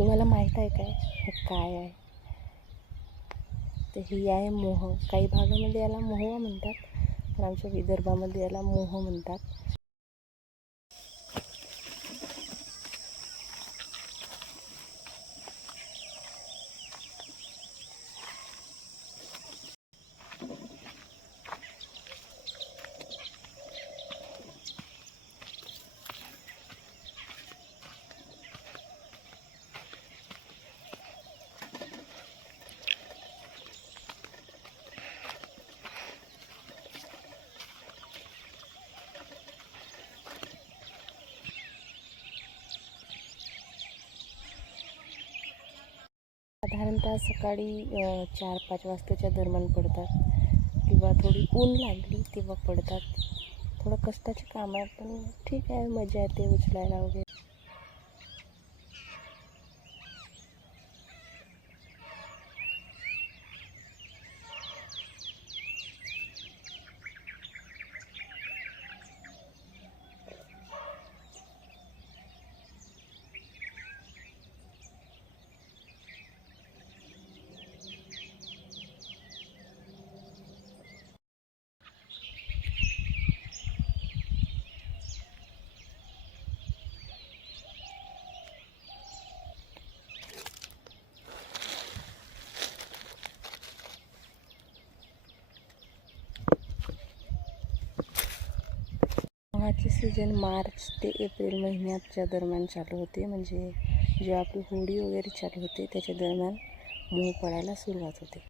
तुम्हाला माहीत आहे काय हे काय आहे? तर ही आहे मोह. काही भागामध्ये याला मोहवा म्हणतात, पण आमच्या विदर्भामध्ये याला मोह म्हणतात. साधारणतः सकाळी 4-5 वाजताच्या दरम्यान पडतात किंवा थोडी ऊन लागली तेव्हा पडतात. थोडं कष्टाचे काम आहे, पण ठीक आहे, मजा येते उचलायला वगैरे. मोहाचे सीझन मार्च ते एप्रिल महिन्याच्या दरम्यान चालू होते. म्हणजे जेव्हा आपली होळी वगैरे चालू होते त्याच्या दरम्यान मोह पडायला सुरुवात होते.